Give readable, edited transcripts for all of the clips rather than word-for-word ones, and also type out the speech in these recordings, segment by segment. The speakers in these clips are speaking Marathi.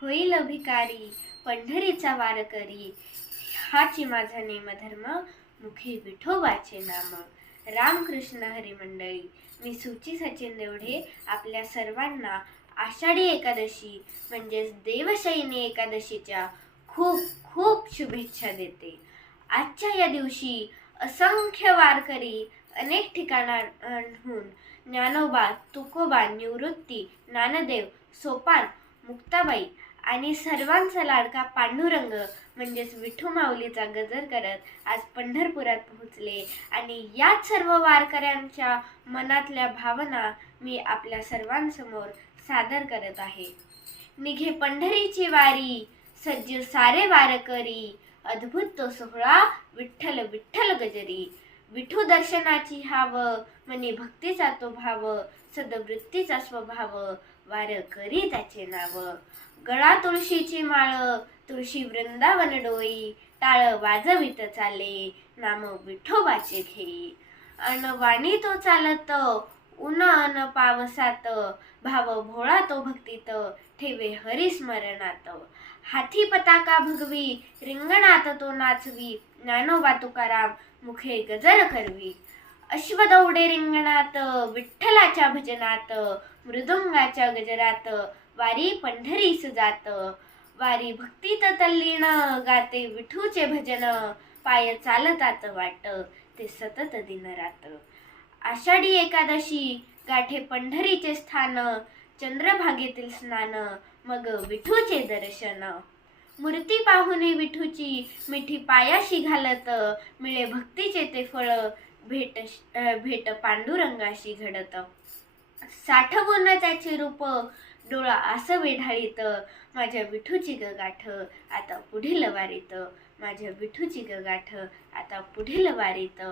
होईल भिकारी पंढरीचा वार करी, हाची माझा नेमधर्म, मुखे विठोबाचे नाम. रामकृष्ण हरी मंडळी, मी सुची सचिन देवढे आपल्या सर्वांना आषाढी एकादशी म्हणजेच देवशयनी एकादशीच्या खूप खूप शुभेच्छा देते. आजच्या या दिवशी असंख्य वारकरी अनेक ठिकाणांहून ज्ञानोबा, तुकोबा, निवृत्ती, ज्ञानदेव, सोपान, मुक्ताबाई आणि सर्वांचा लाडका पांडुरंग म्हणजेच विठू माऊलीचा गजर करत आज पंढरपुरात पोहोचले आणि याच सर्व वारकऱ्यांच्या मनातल्या भावना मी आपल्या सर्वांसमोर सादर करत आहे. निघे पंढरीची वारी, सज्ज सारे वारकरी, अद्भुत तो सोहळा, विठ्ठल विठ्ठल गजरी. विठू दर्शनाची हाव, मनी भक्तीचा तो भाव, सदवृत्तीचा स्वभाव, वारकरी त्याचे नाव. गळा तुळशीची माळ, तुळशी वृंदावन डोई, टाळ वाजवित चाले, नाम विठोबाचे घेई. अन वाणी तो चालत, ऊन अन पावसात, भाव भोळा तो भक्तीत, ठेवे हरिस्मरणात. हाती पताका भगवी, रिंगणात तो नाचवी, ज्ञानोबा तुकाराम मुखे गजर करवी. अश्वदौडे रिंगणात, विठ्ठलाच्या भजनात, मृदुंगाच्या गजरात, वारी पंढरीस जात. वारी भक्तीत तल्लीन, गाते विठूचे भजन, पाय चालतात वाट, ते सतत दिनरात. आषाढी एकादशी गाठे पंढरीचे स्थान, चंद्रभागेतील स्नान, मग विठूचे दर्शन. मूर्ती पाहुनी विठूची, मिठी पायाशी घालत, मिळे भक्तीचे ते फळ, भेट पांडुरंगाशी घडत. साठवून त्याचे रूप, डोळा आसवे ढाळीत, माझ्या विठूची ग गाठ आता पुढील वारीत, माझ्या विठूची ग गाठ आता पुढील वारीत.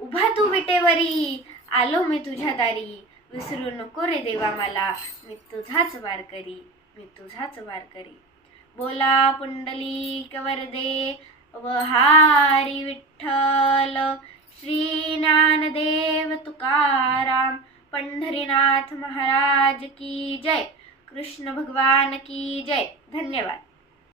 उभा तू विटेवरी, आलो मी तुझ्या दारी, विसरू नको रे देवा मला, मी तुझाच वारकरी, मी तुझाच वारकरी. बोला पुंडलिक वरदे वहारी विठ्ठल, श्री ज्ञानदेव तुकाराम, पंढरीनाथ महाराज की जय. कृष्ण भगवान की जय. धन्यवाद.